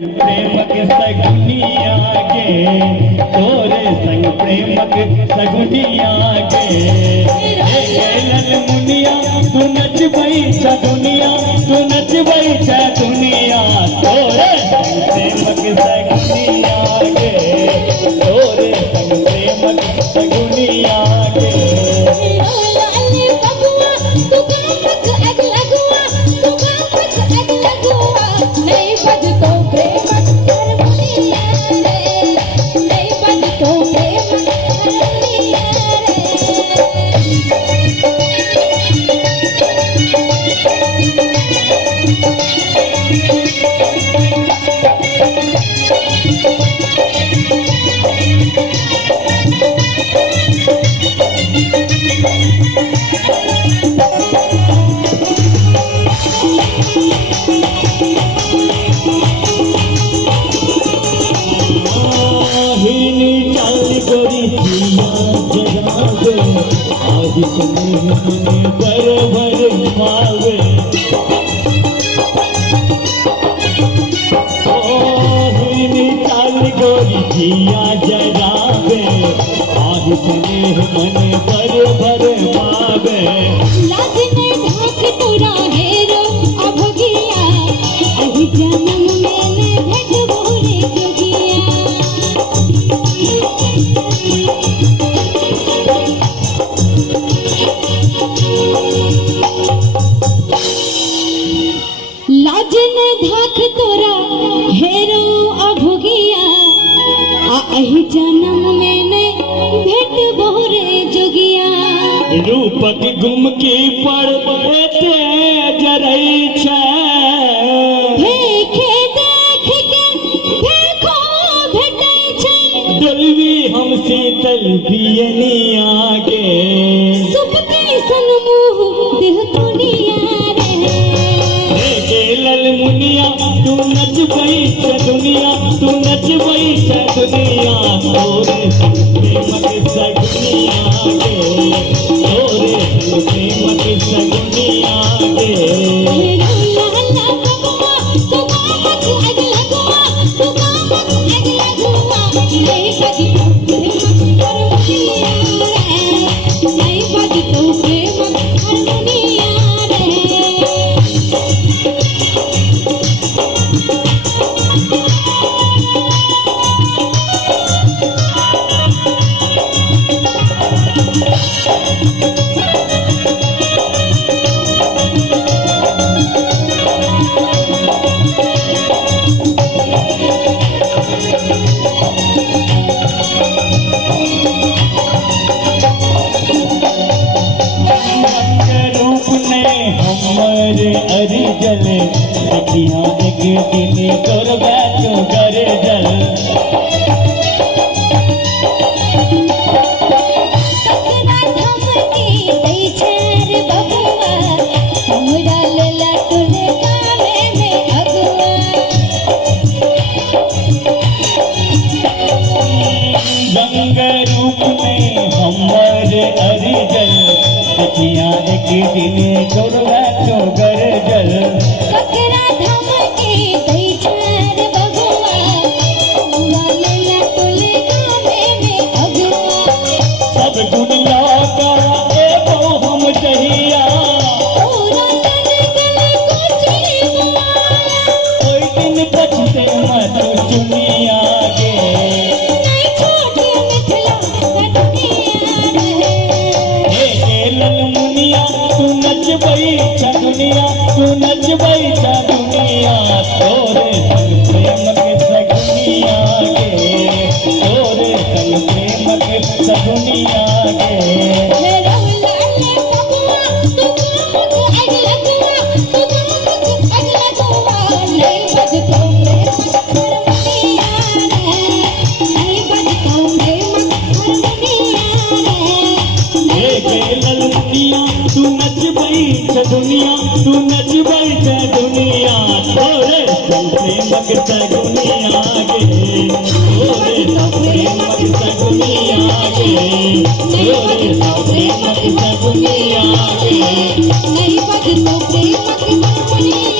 प्रेमक सगुनिया के तोरे संग प्रेमक सगुनिया के लल मुनिया तू नच बई दुनिया तू नच बई दुनिया तोरे संग प्रेमक सगुनिया के तोरे संग प्रेमक सगुनिया के जिया जगावे आग स्नेह मन पर मावे लाज ने ढाक तोरा हेरो अभगिया अहि जन्म मैंने भेट बोरे जोगिया लाज ने ढाक तोरा हेरो अभगिया अहि जन्म मैंने भेट बोरे जोगिया रूपक गुम की पर जरई छे देखे देख के देखो भेटै छै डोलवी हम शीतल बियनिया के सुपते सन मुँह देह दुनिया रे लल मुनिया तू नच बई दुनिया तू नच बई दुनिया तोरे संग प्रेमक सगुनिया के तोरे संग प्रेमक सगुनिया के जले सखिया एक दिन तोर बैठो करे जल सकरा धमकी दै छेर बबुआ हमरा लेला तोरे कामे में अगुआ गंग रूप में हमर अरिजल सखिया एक दिन तोर बैठो करे जल सकरा धमकी दै छेर बबुआ हमरा लेला तोरे कामे में अगुआ सब दुनिया का एगो हम चाहिया पूरा सन गले कुची बुआ कोई दिन बचते मत दुनिया के नहीं छोटे मिथिला दुनिया रे लल मुनिया तू नच बई दुनिया तू नच बई दुनिया तोरे संग प्रेमक सगुनिया के तोरे संग प्रेमक सगुनिया के लल मुनिया तू नच बई दुनिया तू नच बई दुनिया तोरे संग प्रेमक सगुनिया के तोरे संग प्रेमक सगुनिया के तोरे संग प्रेमक सगुनिया के नहीं बजतो प्रेमक सगुनिया